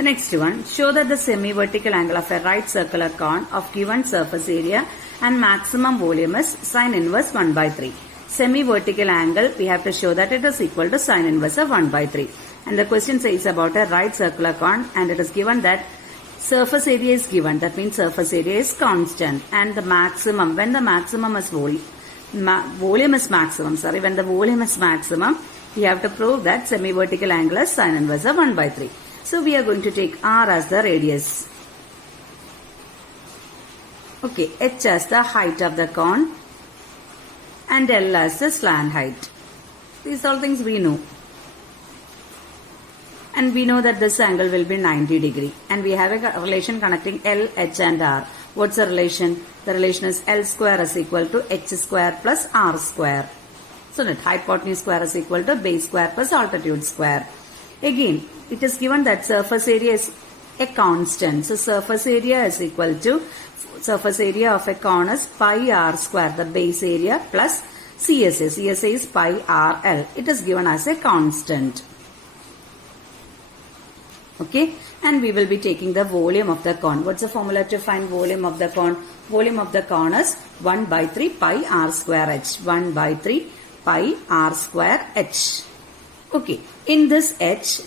The next one, show that the semi-vertical angle of a right circular cone of given surface area and maximum volume is sine inverse 1 by 3. Semi-vertical angle, we have to show that it is equal to sine inverse of 1 by 3. And the question says about a right circular cone, and it is given that surface area is given. That means surface area is constant. And the maximum, when the maximum is volume is maximum, when the volume is maximum, we have to prove that semi-vertical angle is sine inverse of 1 by 3. So we are going to take R as the radius. Okay, H as the height of the cone and L as the slant height. These all things we know. And we know that this angle will be 90 degree. And we have a relation connecting L, H and R. What's the relation? The relation is L square is equal to H square plus R square. So that hypotenuse square is equal to base square plus altitude square. Again, it is given that surface area is a constant. So surface area is equal to, surface area of a cone is pi r square, the base area, plus CSA. CSA is pi rl. It is given as a constant. Okay, and we will be taking the volume of the cone. What's the formula to find volume of the cone? Volume of the cone is 1 by 3 pi r square h. 1 by 3 pi r square h. Okay, in this h,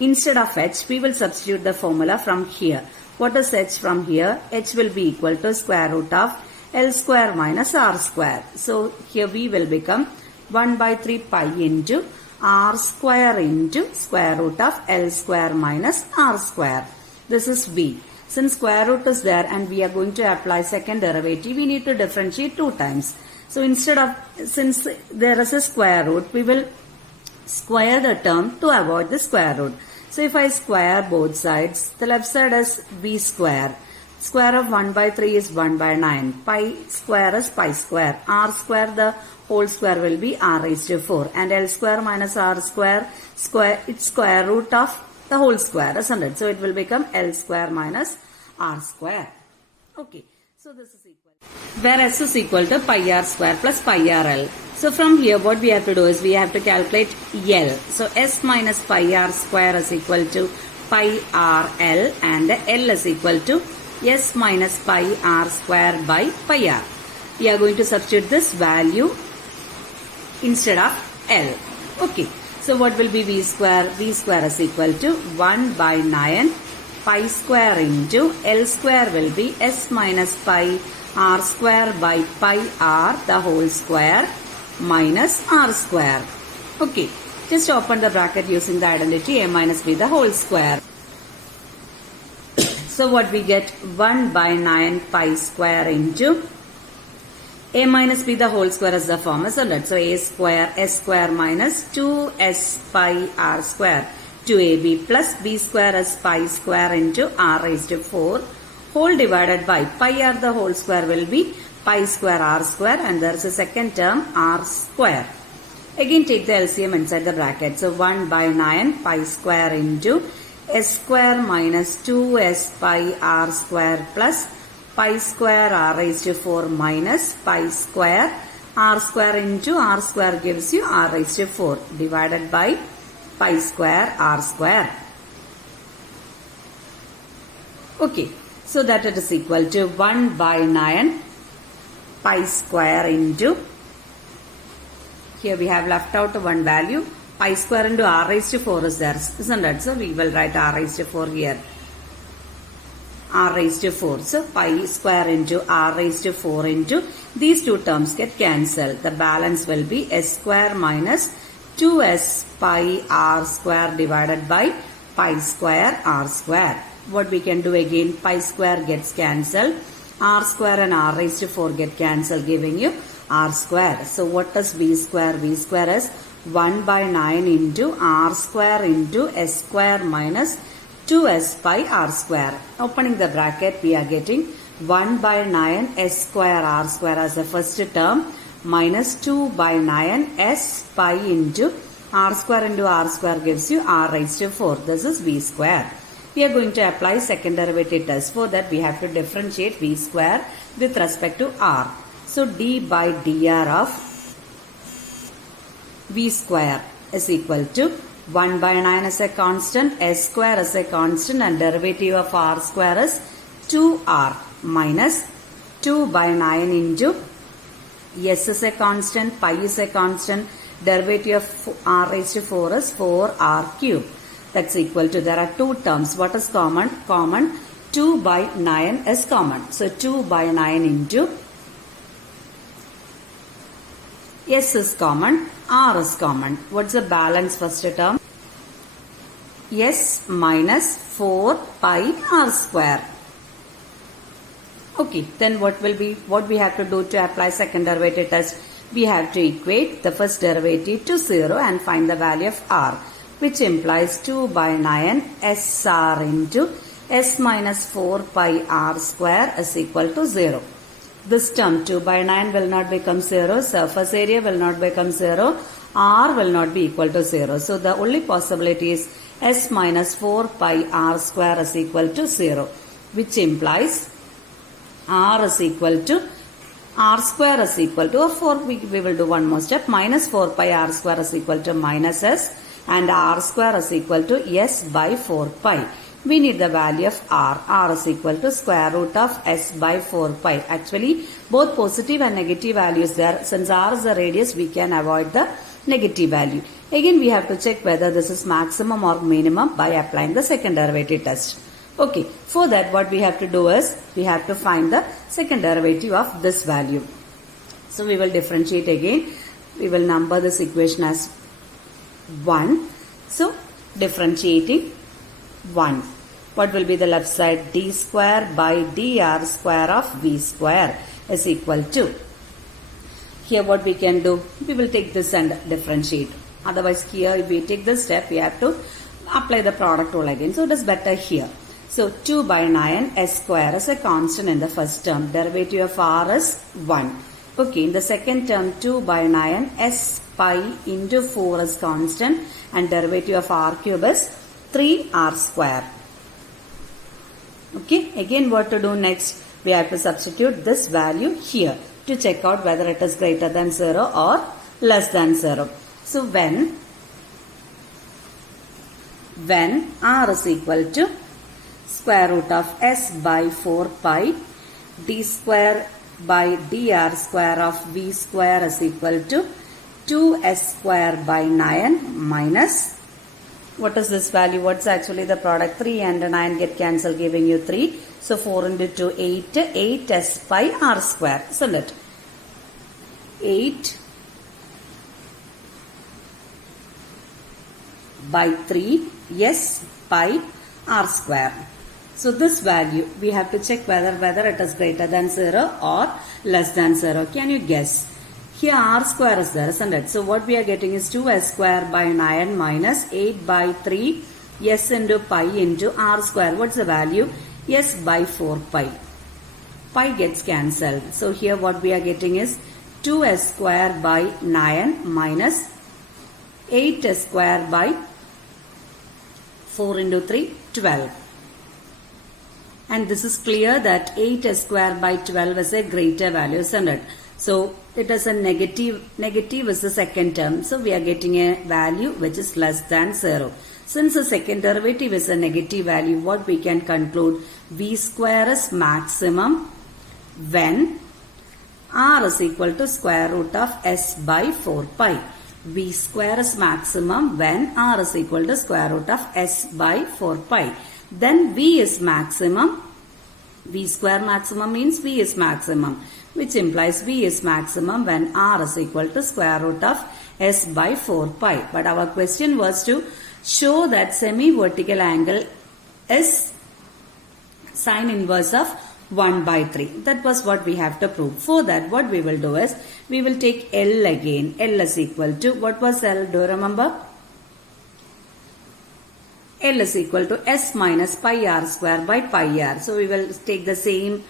instead of h, we will substitute the formula from here. What is h from here? H will be equal to square root of L square minus R square. So here we will become 1 by 3 pi into R square into square root of L square minus R square. This is V. Since square root is there and we are going to apply second derivative, we need to differentiate 2 times. So instead of, since there is a square root, we will square the term to avoid the square root. So if I square both sides, the left side is V square. Square of 1 by 3 is 1 by 9. Pi square is pi square. R square, the whole square will be R raised to 4. And L square minus R square, it's square root of the whole square, isn't it? So it will become L square minus R square. Okay. So this is equal. Where S is equal to pi R square plus pi RL. So from here what we have to do is we have to calculate L. So S minus pi R square is equal to pi RL and L is equal to S minus pi R square by pi R. We are going to substitute this value instead of L. Okay. So what will be V square? V square is equal to 1 by 9 pi square into L square will be S minus pi R square by pi R the whole square minus R square. Okay. Just open the bracket using the identity A minus B the whole square. So what we get? 1 by 9 pi square into A minus B the whole square is the form, isn't it? So A square S square minus 2S pi R square 2AB plus B square is pi square into R raised to 4 whole divided by pi R the whole square will be pi square R square, and there is a second term R square. Again take the LCM inside the bracket. So 1 by 9 pi square into S square minus 2S pi R square plus pi square R raised to 4 minus pi square R square into R square gives you R raised to 4 divided by pi square R square. Okay, so that it is equal to 1 by 9 pi square into, here we have left out one value, pi square into R raised to 4 is there, isn't it? So we will write R raised to 4 here. R raised to 4. So pi square into R raised to 4 into these two terms get cancelled. The balance will be S square minus 2S pi R square divided by pi square R square. What we can do again, pi square gets cancelled. R square and R raised to 4 get cancelled, giving you R square. So what is V square? V square is 1 by 9 into R square into S square minus 2S pi R square. Opening the bracket, we are getting 1 by 9 S square R square as the first term minus 2 by 9 S pi into R square gives you R raised to 4. This is V square. We are going to apply second derivative test. For that we have to differentiate V square with respect to R. So d by dr of V square is equal to 1 by 9 is a constant, s square is a constant, and derivative of r square is 2r minus 2 by 9 into s is a constant, pi is a constant, derivative of r raised to 4 is 4r cube. That's equal to, there are two terms. What is common? Common 2 by 9 is common. So 2 by 9 into s is common, r is common. What's the balance first term? S minus 4 pi r square. Okay, then what we have to do to apply second derivative test? We have to equate the first derivative to 0 and find the value of r, which implies 2 by 9 sr into s minus 4 pi r square is equal to 0. This term 2 by 9 will not become 0, surface area will not become 0, r will not be equal to 0. So the only possibility is s minus 4 pi r square is equal to 0, which implies r is equal to, r square is equal to, we will do one more step, minus 4 pi r square is equal to minus s, and r square is equal to s by 4 pi. We need the value of r. R is equal to square root of s by 4 pi. Actually, both positive and negative values there. Since r is the radius, we can avoid the negative value. Again, we have to check whether this is maximum or minimum by applying the second derivative test. Okay, for that what we have to do is, we have to find the second derivative of this value. So, we will differentiate again. We will number this equation as 1. So, differentiating 1. What will be the left side? D square by dr square of v square is equal to. Here what we can do? We will take this and differentiate. Otherwise here if we take this step, we have to apply the product rule again. So it is better here. So 2 by 9 s square is a constant in the first term. Derivative of r is 1. Okay, in the second term 2 by 9 s pi into 4 is constant, and derivative of r cube is 3r square. Okay, again what to do next? We have to substitute this value here to check out whether it is greater than 0 or less than 0. So when r is equal to square root of s by 4 pi, d square by dr square of v square is equal to 2s square by 9 minus, what is this value? What's actually the product? 3 and 9 get cancelled, giving you 3. So 4 into 2, 8, 8s pi r square, isn't it? 8 by 3 s pi r square. So this value, we have to check whether it is greater than 0 or less than 0. Can you guess? Here r square is there, isn't it? So what we are getting is 2s square by 9 minus 8 by 3 s into pi into r square. What's the value? S by 4 pi. Pi gets cancelled. So here what we are getting is 2s square by 9 minus 8s square by 4 into 3, 12. And this is clear that 8s square by 12 is a greater value, isn't it? So it is a negative is the second term. So we are getting a value which is less than 0. Since the second derivative is a negative value, what we can conclude? V square is maximum when r is equal to square root of s by 4 pi. V square is maximum when r is equal to square root of s by 4 pi. Then V is maximum. V square maximum means V is maximum, which implies V is maximum when r is equal to square root of s by 4 pi. But our question was to show that semi-vertical angle is sine inverse of 1 by 3. That was what we have to prove. For that, what we will do is, we will take L again. L is equal to, what was L? Do you remember? L is equal to S minus pi r square by pi r. So we will take the same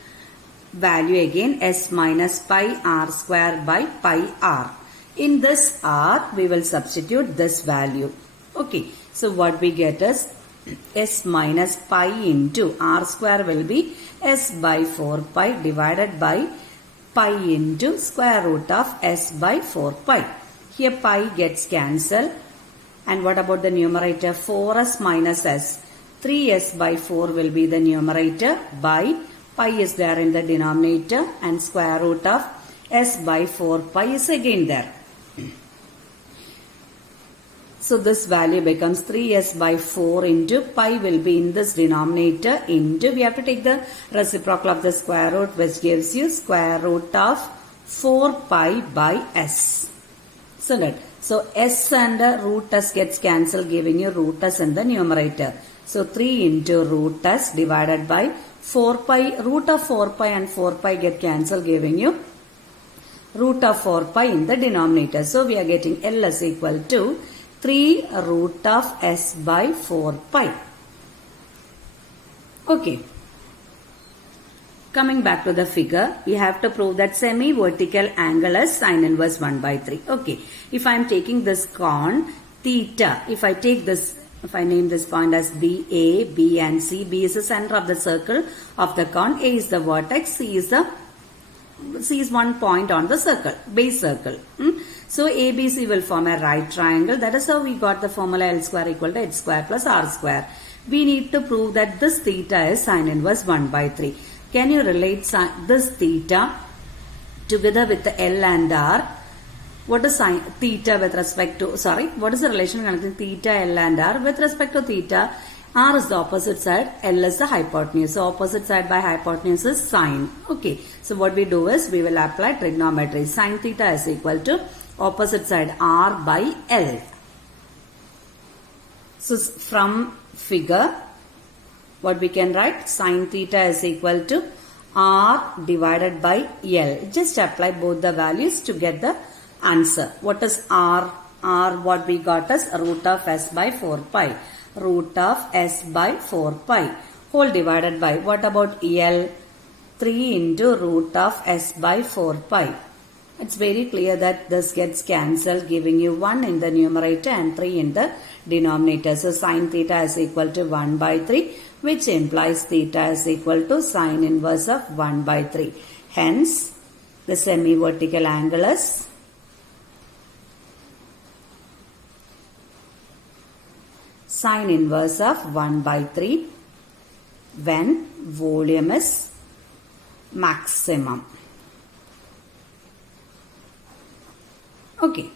value again, S minus pi r square by pi r. In this r, we will substitute this value. Okay, so what we get is S minus pi into r square will be S by 4 pi divided by pi into square root of S by 4 pi. Here pi gets cancelled And what about the numerator? 4s minus s. 3s by 4 will be the numerator by pi is there in the denominator and square root of s by 4 pi is again there. So this value becomes 3s by 4 into pi will be in this denominator into, we have to take the reciprocal of the square root, which gives you square root of 4 pi by s. So s and root s gets cancelled, giving you root s in the numerator. So 3 into root s divided by 4 pi, root of 4 pi and 4 pi get cancelled, giving you root of 4 pi in the denominator. So we are getting L is equal to 3 root of s by 4 pi. Okay. Coming back to the figure, we have to prove that semi-vertical angle is sine inverse 1 by 3. Okay. If I am taking this cone theta, if I name this point as B, A, B and C, B is the center of the circle of the cone, A is the vertex, C is one point on the circle, base circle. So ABC will form a right triangle. That is how we got the formula L square equal to H square plus R square. We need to prove that this theta is sine inverse 1 by 3. Can you relate this theta together with the L and R? What is sine theta with respect to, what is the relation connecting theta, L and R? With respect to theta, R is the opposite side, L is the hypotenuse. So opposite side by hypotenuse is sine. Okay. So what we do is we will apply trigonometry. Sine theta is equal to opposite side R by L. So from figure, what we can write? Sine theta is equal to R divided by L. Just apply both the values to get the answer. What is R? R, what we got is root of s by 4 pi. Root of s by 4 pi. Whole divided by, what about L? 3 into root of s by 4 pi. It's very clear that this gets cancelled, giving you 1 in the numerator and 3 in the denominator. So sine theta is equal to 1 by 3, which implies theta is equal to sine inverse of 1 by 3. Hence, the semi-vertical angle is sine inverse of 1 by 3 when volume is maximum. Okay.